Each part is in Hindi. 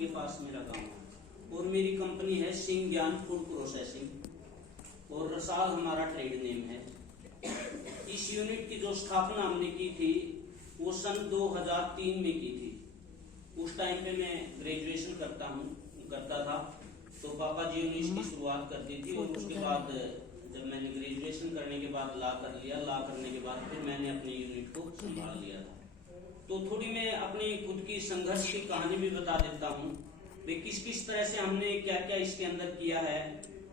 के पास मेरा गांव है और मेरी कंपनी है सिंह ज्ञान फूड प्रोसेसिंग और रसाल हमारा ट्रेड नेम है। इस यूनिट की जो स्थापना हमने की थी वो सन 2003 में की थी। उस टाइम पे मैं ग्रेजुएशन करता था, तो पापा जी ने इसकी शुरुआत कर दी थी और उसके बाद जब मैंने ग्रेजुएशन करने के बाद ला करने के बाद फिर मैंने अपने यूनिट को संभाल लिया था। तो थोड़ी मैं अपनी खुद की संघर्ष की कहानी भी बता देता हूँ, किस किस तरह से हमने क्या क्या इसके अंदर किया है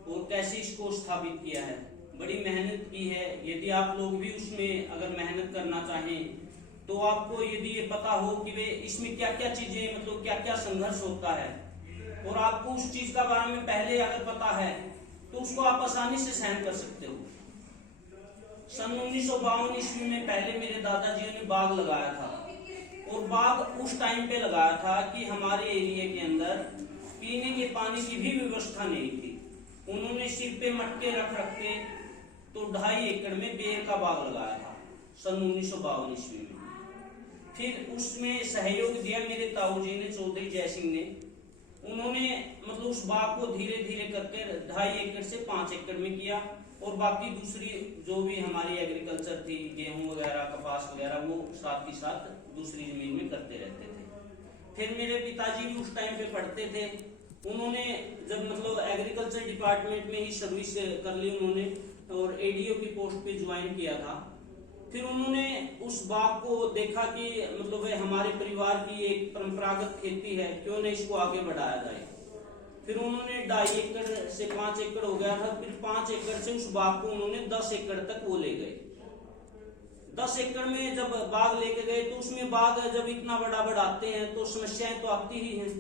और कैसे इसको स्थापित किया है। बड़ी मेहनत की है। यदि आप लोग भी उसमें अगर मेहनत करना चाहें तो आपको यदि ये पता हो कि वे इसमें क्या क्या चीजें मतलब क्या क्या संघर्ष होता है और आपको उस चीज का बारे में पहले अगर पता है तो उसको आप आसानी से सहन कर सकते हो। सन 1952 ईस्वी में पहले मेरे दादाजी ने बाग लगाया था और बाग उस टाइम पे लगाया था कि हमारे एरिया के अंदर पीने के पानी की भी व्यवस्था नहीं थी। उन्होंने सिर पे मटके रख के तो 2.5 एकड़ में बेर का बाग लगाया था सन 1952 ईस्वी में। फिर उसमें सहयोग दिया मेरे ताऊजी ने, चौधरी जय सिंह ने। उन्होंने मतलब उस बाग को धीरे धीरे करके 2.5 एकड़ से 5 एकड़ में किया और बाकी दूसरी जो भी हमारी एग्रीकल्चर थी, गेहूं वगैरह, कपास वगैरह, वो साथ ही साथ दूसरी जमीन में करते रहते थे। फिर मेरे पिताजी भी उस टाइम पे पढ़ते थे। उन्होंने जब मतलब एग्रीकल्चर डिपार्टमेंट में ही सर्विस कर ली उन्होंने और एडीओ की पोस्ट पे ज्वाइन किया था। फिर उन्होंने उस बाग को देखा कि मतलब हमारे परिवार की एक परंपरागत खेती है, क्यों न इसको आगे बढ़ाया जाए। फिर उन्होंने 2.5 एकड़ से 5 एकड़ हो गया था। फिर 5 एकड़ से उस बाग को उन्होंने 10 एकड़ तक वो ले गए। 10 एकड़ में जब बाग लेके गए तो उसमें बाग जब इतना बड़ा बढ़ाते हैं तो समस्याएं तो आती ही हैं।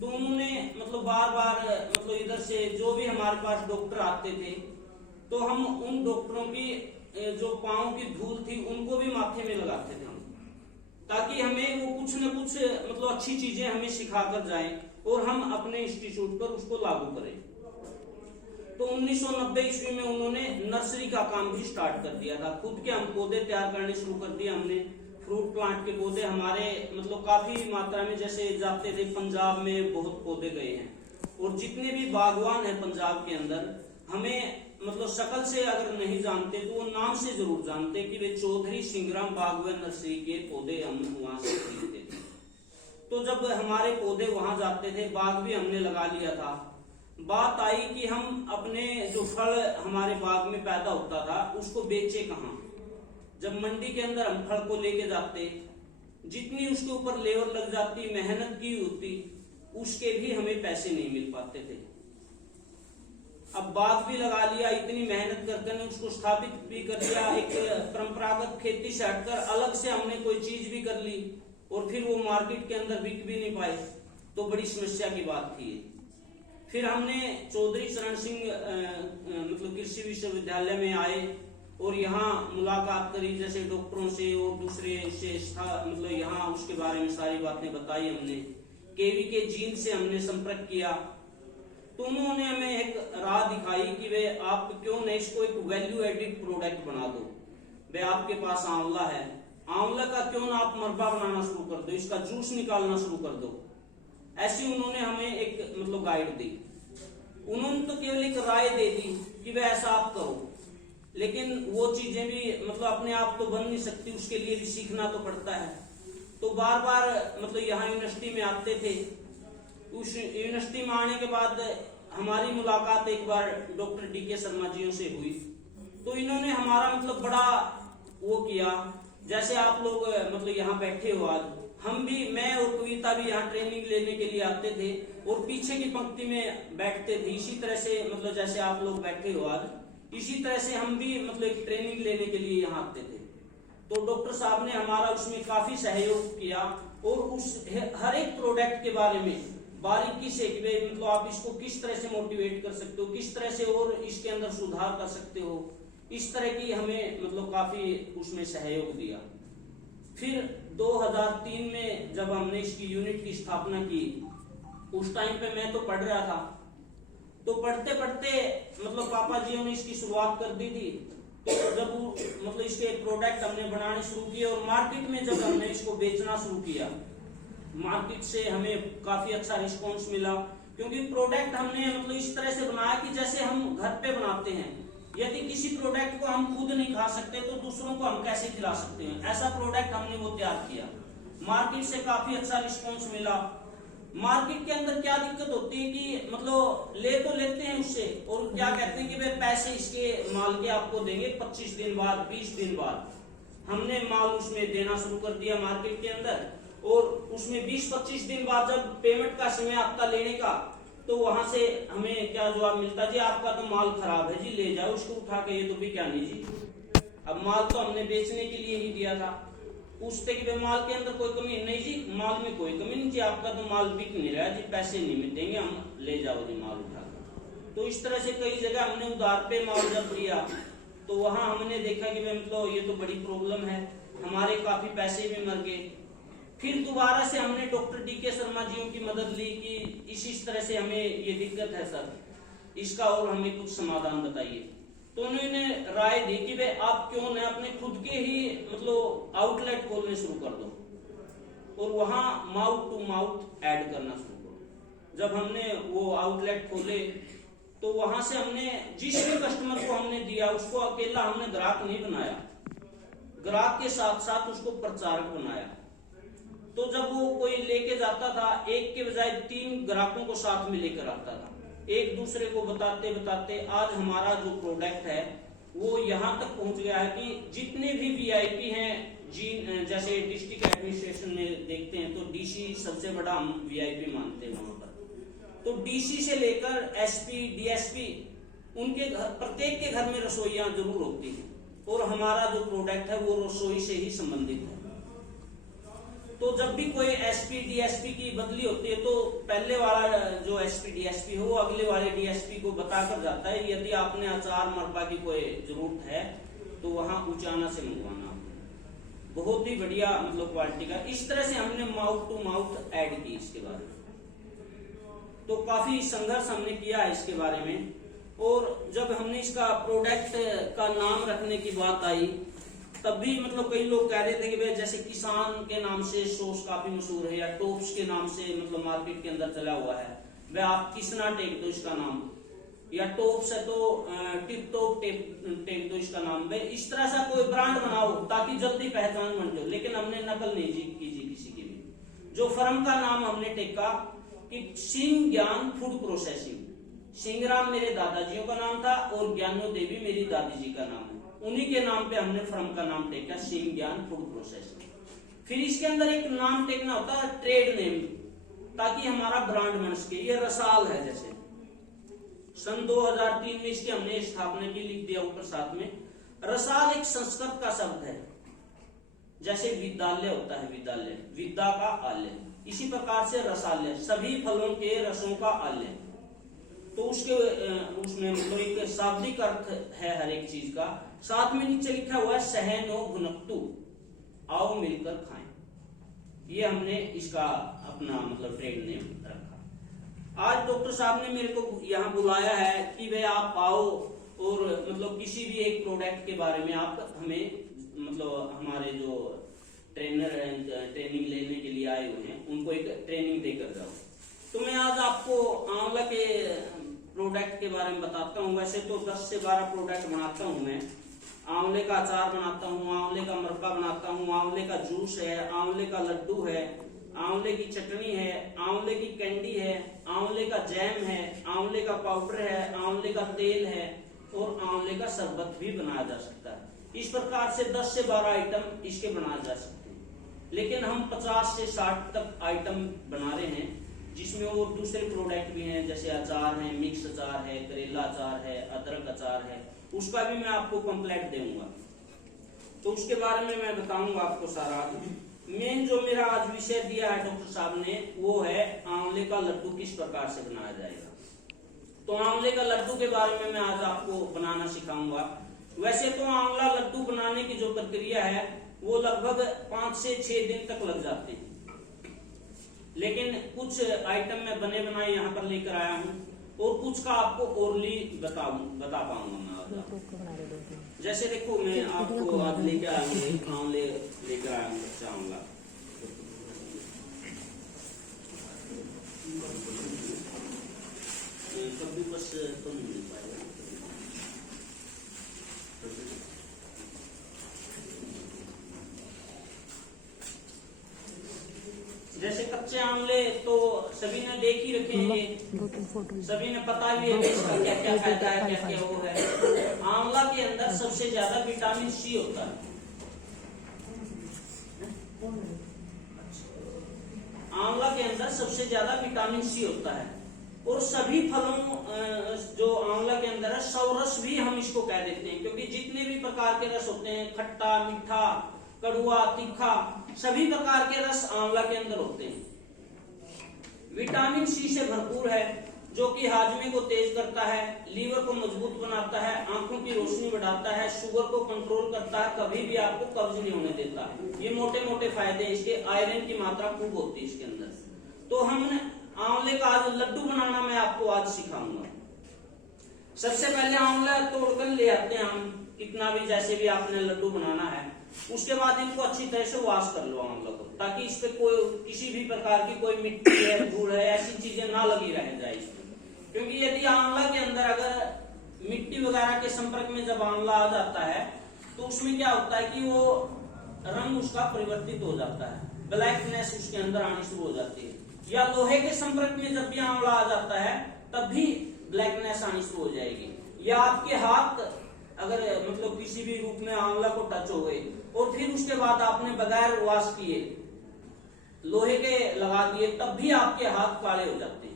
तो उन्होंने मतलब बार बार मतलब इधर से जो भी हमारे पास डॉक्टर आते थे तो हम उन डॉक्टरों की जो पांव की धूल थी उनको भी माथे में लगाते थे हम, ताकि हमें वो कुछ न कुछ मतलब अच्छी चीजें हमें सिखा कर जाए और हम अपने इंस्टीट्यूट पर उसको लागू करें। तो 1990 ईस्वी में उन्होंने नर्सरी का काम भी स्टार्ट कर दिया था। खुद के हम पौधे तैयार करने शुरू कर दिए हमने। फ्रूट प्लांट के पौधे हमारे मतलब काफी मात्रा में जैसे जाते थे, पंजाब में बहुत पौधे गए हैं और जितने भी बागवान है पंजाब के अंदर हमें मतलब शकल से अगर नहीं जानते तो वो नाम से जरूर जानते कि वे चौधरी सिंहराम बागवान नर्सरी के पौधे हम वहां से खरीदते थे। तो जब हमारे पौधे वहां जाते थे, बाग भी हमने लगा लिया था, बात आई कि हम अपने जो फल हमारे बाग में पैदा होता था उसको बेचे कहाँ। जब मंडी के अंदर हम फल को लेके जाते, जितनी उसके ऊपर लेबर लग जाती, मेहनत की होती, उसके भी हमें पैसे नहीं मिल पाते थे। अब बाग भी लगा लिया, इतनी मेहनत करके उसको स्थापित भी कर लिया, एक परंपरागत खेती से हटकर अलग से हमने कोई चीज भी कर ली और फिर वो मार्केट के अंदर बिक भी नहीं पाए, तो बड़ी समस्या की बात थी। फिर हमने चौधरी चरण सिंह मतलब कृषि विश्वविद्यालय में आए और यहाँ मुलाकात करी जैसे डॉक्टरों से और दूसरे से मतलब यहाँ उसके बारे में सारी बातें बताई हमने। केवी के जीन से हमने संपर्क किया तो उन्होंने हमें एक राह दिखाई कि वे आप क्यों न इसको एक वैल्यू एडिड प्रोडक्ट बना दो। वे आपके पास आंवला है, आंवला का क्यों ना आप मरबा बनाना शुरू कर दो, इसका जूस निकालना शुरू कर दो। ऐसी उन्होंने हमें एक मतलब गाइड दी। उन्होंने तो केवल एक राय दे दी कि वे ऐसा आप करो, लेकिन वो चीजें भी मतलब अपने आप तो बन नहीं सकती, उसके लिए भी सीखना तो पड़ता है। तो बार बार मतलब यहाँ यूनिवर्सिटी में आते थे। उस यूनिवर्सिटी में आने के बाद हमारी मुलाकात एक बार डॉक्टर डीके शर्मा जी से हुई। तो इन्होंने हमारा मतलब बड़ा वो किया, जैसे आप लोग मतलब यहाँ बैठे हो आज, हम भी, मैं और कविता भी यहाँ ट्रेनिंग लेने के लिए आते थे और पीछे की पंक्ति में बैठते थे। इसी तरह से मतलब जैसे आप लोग बैठे हो आज, इसी तरह से हम भी मतलब एक ट्रेनिंग लेने के लिए यहाँ आते थे। तो डॉक्टर साहब ने हमारा उसमें काफी सहयोग किया और उस हर एक प्रोडक्ट के बारे में बारीकी से कि मतलब आप इसको किस तरह से मोटिवेट कर सकते हो, किस तरह से और इसके अंदर सुधार कर सकते हो, इस तरह की हमें मतलब काफी उसमें सहयोग दिया। फिर 2003 में जब हमने इसकी यूनिट की स्थापना की, उस टाइम पे मैं तो पढ़ रहा था, तो पढ़ते पढ़ते मतलब पापा जी ने इसकी शुरुआत कर दी थी। तो जब मतलब इसके प्रोडक्ट हमने बनाने शुरू किए और मार्केट में जब हमने इसको बेचना शुरू किया मार्केट से हमें काफी अच्छा रिस्पॉन्स मिला, क्योंकि प्रोडक्ट हमने मतलब इस तरह से बनाया कि जैसे हम घर पे बनाते हैं। यदि किसी प्रोडक्ट को हम खुद नहीं खा सकते तो दूसरों को हम कैसे खिला सकते हैं, ऐसा प्रोडक्ट हमने वो तैयार किया। मार्केट से काफी अच्छा रिस्पॉन्स मिला। मार्केट के अंदर क्या दिक्कत होती है कि मतलब ले तो लेते हैं उससे, और क्या कहते हैं कि भाई पैसे इसके माल के आपको देंगे 25 दिन बाद 20 दिन बाद। हमने माल उसमें देना शुरू कर दिया मार्केट के अंदर, और उसमें 20-25 दिन बाद जब पेमेंट का समय आपका लेने का, तो वहां से हमें क्या जवाब मिलता, जी आपका तो माल खराब है जी, ले जाओ उसको उठा के, ये तो भी क्या नहीं जी। अब माल तो हमने बेचने के लिए ही दिया था। पूछते कि माल के अंदर कोई कमी नहीं जी, माल में कोई कमी नहीं जी, आपका तो माल बिक नहीं रहा जी, पैसे नहीं मिलेंगे, हम ले जाओ जी माल उठा कर। तो इस तरह से कई जगह हमने उधार पे माल जब लिया तो वहां हमने देखा कि मतलब ये तो बड़ी प्रॉब्लम है, हमारे काफी पैसे भी मर गए। फिर दोबारा से हमने डॉक्टर डी के शर्मा जी की मदद ली कि इस तरह से हमें ये दिक्कत है सर, इसका और हमें कुछ समाधान बताइए। तो उन्होंने राय दी कि भाई आप क्यों न अपने खुद के ही मतलब आउटलेट खोलने शुरू कर दो और वहां माउथ टू माउथ ऐड करना शुरू करो। जब हमने वो आउटलेट खोले तो वहां से हमने जिस भी कस्टमर को हमने दिया उसको अकेला हमने ग्राहक नहीं बनाया, ग्राहक के साथ साथ उसको प्रचारक बनाया। तो जब वो कोई लेके जाता था, एक के बजाय 3 ग्राहकों को साथ में लेकर आता था, एक दूसरे को बताते बताते आज हमारा जो प्रोडक्ट है वो यहाँ तक पहुंच गया है कि जितने भी वीआईपी हैं जी, जैसे डिस्ट्रिक्ट एडमिनिस्ट्रेशन में देखते हैं तो डीसी सबसे बड़ा हम वीआईपी मानते हैं वहां पर। तो डीसी से लेकर एसपी डीएसपी उनके घर, प्रत्येक के घर में रसोइयां जरूर होती हैं, और हमारा जो प्रोडक्ट है वो रसोई से ही संबंधित है। तो जब भी कोई एसपी डीएसपी की बदली होती है तो पहले वाला जो एसपी डीएसपी हो वो अगले वाले डीएसपी को बताकर जाता है, यदि आपने अचार मरबा की कोई जरूरत है तो वहां उचाना से मंगवाना, बहुत ही बढ़िया मतलब क्वालिटी का। इस तरह से हमने माउथ टू माउथ ऐड की इसके बारे में। तो काफी संघर्ष हमने किया है इसके बारे में। और जब हमने इसका प्रोडक्ट का नाम रखने की बात आई तब भी मतलब कई लोग कह रहे थे कि भाई जैसे किसान के नाम से सॉस काफी मशहूर है, या टॉप्स के नाम से मतलब मार्केट के अंदर चला हुआ है, भाई आप किसना टेक दो इसका नाम, या टॉप्स है तो टिप टॉप टेक दो इसका नाम। भाई इस तरह से कोई ब्रांड बनाओ ताकि जल्दी पहचान बन जाओ, लेकिन हमने नकल नहीं कीजिए किसी की भी। जो फर्म का नाम हमने टेका कि सिंह ज्ञान फूड प्रोसेसिंग, सिंहराम मेरे दादाजियों का नाम था और ज्ञानो देवी मेरी दादी जी का नाम है, उन्हीं के नाम पे हमने फर्म का नाम टेका सिंह ज्ञान फूड प्रोसेसिंग। फिर इसके अंदर एक नाम टेकना होता है ट्रेड नेम, ताकि हमारा ब्रांड बन सके। ये रसाल है, जैसे सन 2003 में इसकी हमने स्थापना की, लिख दिया ऊपर साथ में। रसाल एक संस्कृत का शब्द है, जैसे विद्यालय होता है, विद्यालय विद्या का आलय, इसी प्रकार से रसालय सभी फलों के रसों का आलय। तो उसमें मतलब एक शाब्दिक अर्थ है हर एक चीज का। साथ में नीचे लिखा हुआ है सहनो भुनक्तु, आओ मिलकर खाएं। ये हमने इसका अपना मतलब ट्रेड नेम रखा। आज डॉक्टर साहब ने मेरे को यहाँ बुलाया है कि भाई आप आओ और मतलब किसी भी एक प्रोडक्ट के बारे में आप हमें मतलब हमारे जो ट्रेनिंग लेने के लिए आए हुए हैं उनको एक ट्रेनिंग देकर जाओ। तो मैं आज आपको आंवला के प्रोडक्ट के बारे में बताता हूँ। वैसे तो 10 से 12 प्रोडक्ट बनाता हूँ मैं। आंवले का अचार बनाता हूँ, आंवले का मरब्बा बनाता हूँ, आंवले का जूस है, आंवले का लड्डू है, आंवले की चटनी है, आंवले की कैंडी है, आंवले का जैम है, आंवले का पाउडर है, आंवले का तेल है, और आंवले का शरबत भी बनाया जा सकता है। इस प्रकार से 10 से 12 आइटम इसके बनाए जा सकते हैं, लेकिन हम 50 से 60 तक आइटम बना रहे हैं, जिसमें और दूसरे प्रोडक्ट भी हैं, जैसे अचार है, मिक्स अचार है, करेला अचार है, अदरक अचार है, उसका भी मैं आपको कंप्लीट दूंगा। तो उसके बारे में मैं बताऊंगा आपको सारा। मेन जो मेरा आज विषय दिया है डॉक्टर साहब ने वो है आंवले का लड्डू किस प्रकार से बनाया जाएगा। तो आंवले का लड्डू के बारे में मैं आज आपको बनाना सिखाऊंगा। वैसे तो आंवला लड्डू बनाने की जो प्रक्रिया है वो लगभग 5 से 6 दिन तक लग जाते हैं, लेकिन कुछ आइटम मैं बने बनाए यहाँ पर लेकर आया हूँ और कुछ का आपको ओरली बता पाऊंगा मैं। जैसे देखो मैं आपको आज लेकर आया हूँ आंवले लेकर आया हूँ, कच्चा आंवला। सभी ने देख ही रखे हैं, ये सभी ने पता भी है कि इसका क्या क्या फायदा है, क्या क्या वो है। आंवला के अंदर सबसे ज्यादा विटामिन सी होता है। आंवला के अंदर सबसे ज्यादा विटामिन सी होता है। और सभी फलों जो आंवला के अंदर है, सौरस भी हम इसको कह देते हैं, क्योंकि जितने भी प्रकार के रस होते हैं, खट्टा, मीठा, कड़वा, तीखा, सभी प्रकार के रस आंवला के अंदर होते हैं। विटामिन सी से भरपूर है, जो कि हाजमे को तेज करता है, लीवर को मजबूत बनाता है, आंखों की रोशनी बढ़ाता है, शुगर को कंट्रोल करता है, कभी भी आपको कब्ज नहीं होने देता। ये मोटे मोटे फायदे इसके। आयरन की मात्रा खूब होती है इसके अंदर। तो हमने आंवले का आज लड्डू बनाना मैं आपको आज सिखाऊंगा। सबसे पहले आंवला तोड़कर ले आते हैं हम, कितना भी, जैसे भी आपने लड्डू बनाना है। उसके बाद इनको अच्छी तरह से वॉश कर लो आंवला को, ताकि इस पे कोई किसी भी प्रकार की कोई मिट्टी है, धूल है, ऐसी चीजें ना लगी रह जाए इसमें। क्योंकि यदि आंवला के अंदर अगर मिट्टी वगैरह के संपर्क में जब आंवला आ जाता है, तो उसमें क्या होता है कि वो रंग उसका परिवर्तित हो जाता है, ब्लैकनेस उसके अंदर आनी शुरू हो जाती है। या लोहे के संपर्क में जब भी आंवला आ जाता है, तब भी ब्लैकनेस आनी शुरू हो जाएगी। या आपके हाथ अगर मतलब किसी भी रूप में आंवला को टच हो गए और फिर उसके बाद आपने बगैर वॉश किए लोहे के लगा दिए, तब भी आपके हाथ काले हो जाते हैं।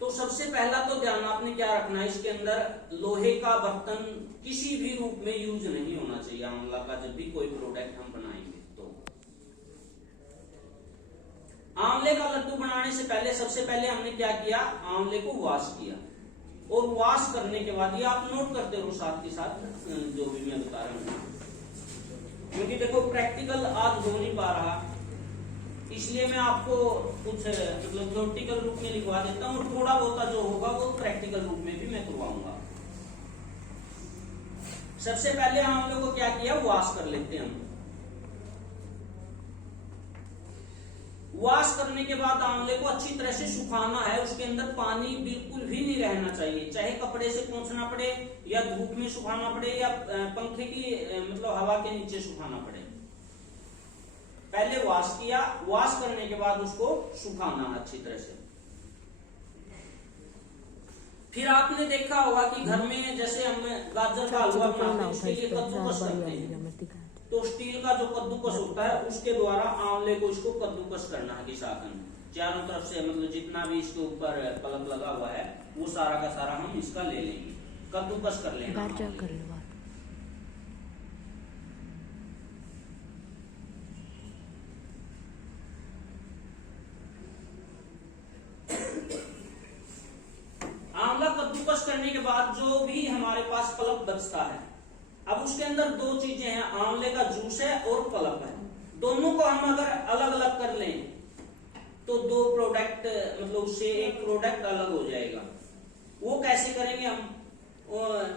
तो सबसे पहला तो ध्यान आपने क्या रखना है, इसके अंदर लोहे का बर्तन किसी भी रूप में यूज नहीं होना चाहिए आंवला का, जब भी कोई प्रोडक्ट हम बनाएंगे। तो आंवले का लड्डू बनाने से पहले सबसे पहले हमने क्या किया, आंवले को वॉश किया। और वॉश करने के बाद, ये आप नोट करते रहो साथ के साथ जो भी मैं बता रहा हूँ, क्योंकि देखो प्रैक्टिकल आज हो नहीं पा रहा, इसलिए मैं आपको कुछ मतलब थ्योरेटिकल रूप में लिखवा देता हूँ, और थोड़ा बहुत जो होगा वो प्रैक्टिकल रूप में भी मैं करवाऊंगा। सबसे पहले हम लोग को क्या किया, वॉश कर लेते हैं हम। वॉश करने के बाद आंवले को अच्छी तरह से सुखाना है। उसके अंदर पानी बिल्कुल भी नहीं रहना चाहिए, चाहे कपड़े से पोंछना पड़े या धूप में सुखाना पड़े या पंखे की मतलब हवा के नीचे सुखाना पड़े। पहले वॉश किया, वॉश करने के बाद उसको सुखाना अच्छी तरह से। फिर आपने देखा होगा कि घर में जैसे हम गाजर का हलवा बनाते हैं, उसके लिए कद्दूकस करते हैं, तो स्टील का जो कद्दूकस होता है उसके द्वारा आंवले को इसको कद्दूकस करना है कि शाखन चारों तरफ से, मतलब जितना भी इसके ऊपर पलक लगा हुआ है वो सारा का सारा हम इसका ले लेंगे, कद्दूकस कर लेना। आंवला कद्दूकस करने के बाद जो भी हमारे पास पल्प बचता है, अब उसके अंदर दो चीजें हैं, आंवले का जूस है और पल्प है। दोनों को हम अगर अलग अलग कर लें तो दो प्रोडक्ट मतलब उससे एक प्रोडक्ट अलग हो जाएगा। वो कैसे करेंगे हम,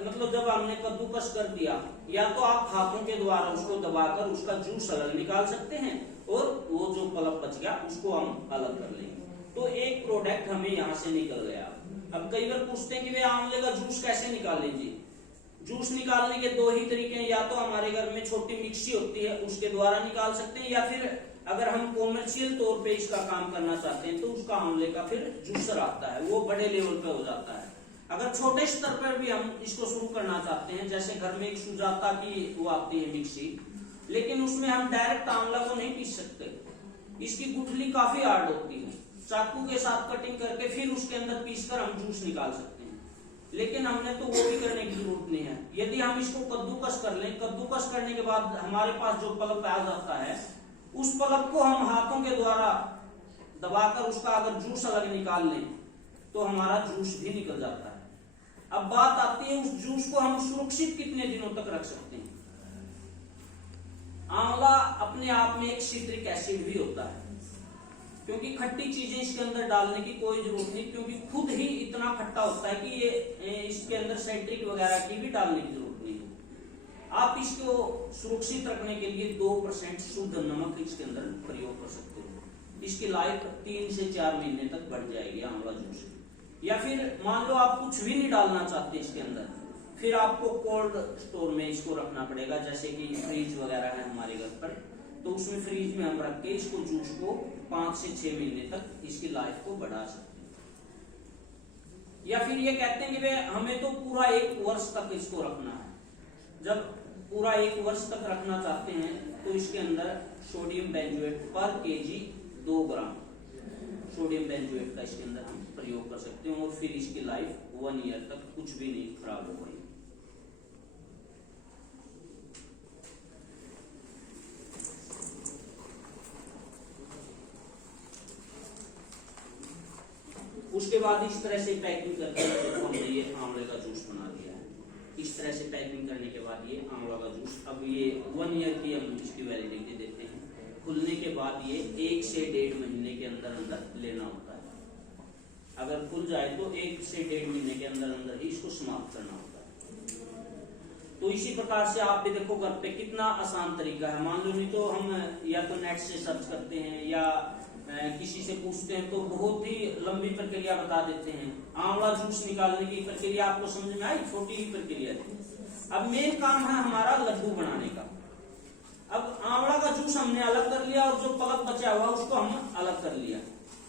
मतलब जब हमने कद्दूकस कर दिया, या तो आप हाथों के द्वारा उसको दबाकर उसका जूस अलग निकाल सकते हैं, और वो जो पल्प बच गया उसको हम अलग कर लेंगे। तो एक प्रोडक्ट हमें यहाँ से निकल गया। अब कई बार पूछते हैं कि वे आंवले का जूस कैसे निकाल लीजिए। जूस निकालने के दो ही तरीके हैं, या तो हमारे घर में छोटी मिक्सी होती है उसके द्वारा निकाल सकते हैं, या फिर अगर हम कॉमर्शियल तौर पे इसका काम करना चाहते हैं तो उसका आंवले का फिर जूसर आता है, वो बड़े लेवल पे हो जाता है। अगर छोटे स्तर पर भी हम इसको शुरू करना चाहते हैं, जैसे घर में एक सुजाता की वो आती है मिक्सी, लेकिन उसमें हम डायरेक्ट आंवला को नहीं पीस सकते, इसकी गुठली काफी हार्ड होती है, चाकू के साथ कटिंग करके फिर उसके अंदर पीसकर हम जूस निकाल सकते हैं। लेकिन हमने तो वो भी करने की जरूरत नहीं है। यदि हम इसको कद्दूकस कर लें, कद्दूकस करने के बाद हमारे पास जो पल्प आ जाता है, उस पल्प को हम हाथों के द्वारा दबाकर उसका अगर जूस अलग निकाल लें तो हमारा जूस भी निकल जाता है। अब बात आती है उस जूस को हम सुरक्षित कितने दिनों तक रख सकते हैं। आंवला अपने आप में एक सिट्रिक एसिड भी होता है, क्योंकि खट्टी चीजें इसके अंदर डालने की कोई जरूरत नहीं, क्योंकि खुद ही इतना खट्टा होता है कि ये इसके अंदर साइट्रिक वगैरह की भी डालने की जरूरत नहीं है। आप इसको सुरक्षित रखने के लिए 2% शुद्ध नमक इसके अंदर प्रयोग कर सकते हो। इसकी लाइफ 3 से 4 महीने तक बढ़ जाएगी आंवला जूस। या फिर मान लो आप कुछ भी नहीं डालना चाहते इसके अंदर, फिर आपको कोल्ड स्टोर में इसको रखना पड़ेगा, जैसे कि फ्रिज वगैरह है हमारे घर पर, तो उसमें फ्रीज में हम रख के इसको जूस को 5 से 6 महीने तक इसकी लाइफ को बढ़ा सकते हैं। या फिर ये कहते हैं कि भाई हमें तो पूरा 1 वर्ष तक इसको रखना है। जब पूरा 1 वर्ष तक रखना चाहते हैं तो इसके अंदर सोडियम बेंजोएट पर केजी 2 ग्राम सोडियम बेंजोएट का इसके अंदर हम प्रयोग कर सकते हैं और फिर इसकी लाइफ 1 ईयर तक कुछ भी नहीं खराब होगा। उसके बाद इस तरह से पैकिंग करके देखो हमने ये आंवले का जूस बना दिया है। इस तरह से पैकिंग करने के बाद ये आंवला का जूस, अब ये 1 ईयर की हम इसकी वैलिडिटी देते हैं। खुलने के बाद ये 1 से 1.5 महीने के अंदर अंदर लेना होता है। अगर खुल जाए तो 1 से 1.5 महीने के अंदर अंदर ही इसको समाप्त करना होता है। तो इसी प्रकार से आप भी देखो घर पे कितना आसान तरीका है। मान लो नहीं तो हम या तो नेट से सर्च करते हैं या किसी से पूछते हैं तो बहुत ही लंबी प्रक्रिया बता देते हैं। आंवला जूस निकालने की प्रक्रिया आपको समझ में आई? छोटी ही प्रक्रिया थी। अब मेन काम है हमारा लड्डू बनाने का। अब आंवला का जूस हमने अलग कर लिया और जो पल्प बचा हुआ उसको हम अलग कर लिया।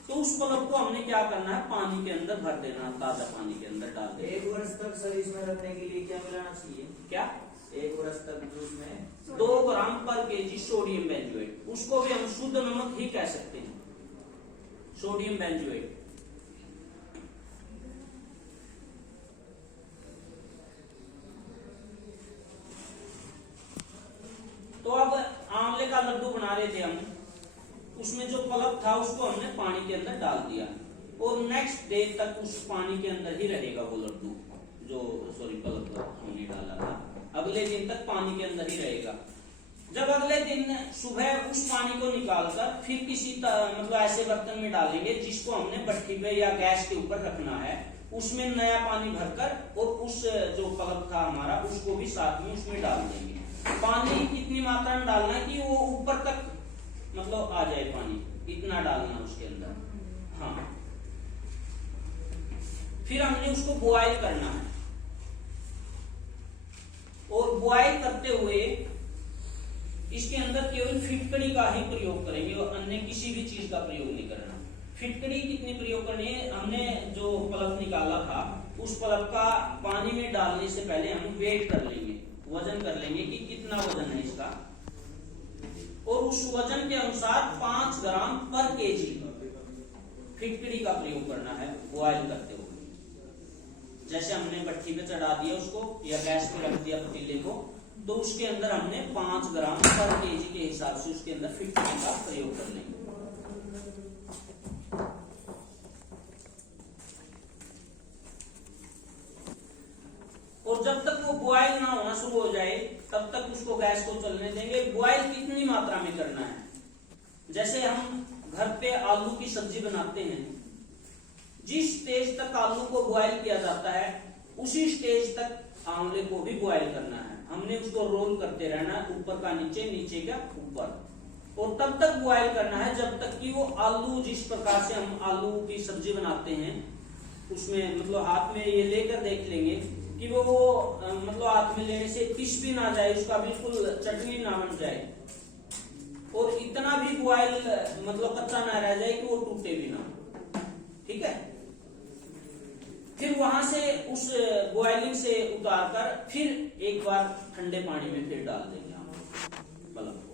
तो उस पल्प को हमने क्या करना है, पानी के अंदर भर देना, ताजा पानी के अंदर डाल देना। 1 वर्ष तक सर इसमें रखने के लिए क्या मिलाना चाहिए? क्या 1 वर्ष तक जूस में 2 ग्राम पर केजी सोडियम बेंजोएट, उसको भी हम शुद्ध नमक ही कह सकते हैं, सोडियम बेंजोएट। तो अब आंवले का लड्डू बना रहे थे हम, उसमें जो पल्प था उसको हमने पानी के अंदर डाल दिया और नेक्स्ट डे तक उस पानी के अंदर ही रहेगा वो लड्डू, जो पल्प हमने डाला था। अगले दिन तक पानी के अंदर ही रहेगा। जब अगले दिन सुबह उस पानी को निकालकर फिर किसी मतलब ऐसे बर्तन में डालेंगे जिसको हमने भट्ठी पे या गैस के ऊपर रखना है, उसमें नया पानी भरकर और उस जो पल्प था हमारा उसको भी साथ में उसमें डाल देंगे। पानी कितनी मात्रा में डालना है कि वो ऊपर तक मतलब आ जाए पानी, इतना डालना उसके अंदर। हाँ, फिर हमने उसको बॉयल करना है और बॉयल करते हुए इसके अंदर केवल फिटकड़ी का ही प्रयोग करेंगे और अन्य किसी भी चीज का प्रयोग नहीं करना। फिटकड़ी कितनी प्रयोग करनी है, हमने जो पल्प निकाला था उस पल्प का पानी में डालने से पहले हम वेट कर लेंगे, वजन कर लेंगे कि कितना वजन है इसका, और उस वजन के अनुसार 5 ग्राम पर केजी फिटकड़ी का प्रयोग करना है बॉयल करते हुए। जैसे हमने भट्टी पे चढ़ा दिया उसको या गैस पे रख दिया पतीले को, तो उसके अंदर हमने 5 ग्राम पर केजी के हिसाब से उसके अंदर फिटकड़ी का प्रयोग कर लेंगे। और जब तक वो बॉयल ना होना शुरू हो जाए तब तक उसको गैस को चलने देंगे। बॉयल कितनी मात्रा में करना है, जैसे हम घर पे आलू की सब्जी बनाते हैं, जिस स्टेज तक आलू को बॉयल किया जाता है उसी स्टेज तक आंवले को भी बॉयल करना है। हमने उसको रोल करते रहना है, ऊपर का नीचे, नीचे का ऊपर, और तब तक बॉयल करना है जब तक कि वो आलू, जिस प्रकार से हम आलू की सब्जी बनाते हैं उसमें मतलब हाथ में ये लेकर देख लेंगे कि वो मतलब हाथ में लेने से पिस भी ना जाए, उसका बिल्कुल चटनी ना बन जाए, और इतना भी बॉयल मतलब कच्चा ना रह जाए कि वो टूटे भी ना। ठीक है, फिर वहां से उस बॉइलिंग से उतारकर फिर एक बार ठंडे पानी में फिर डाल देंगे हम पल्प।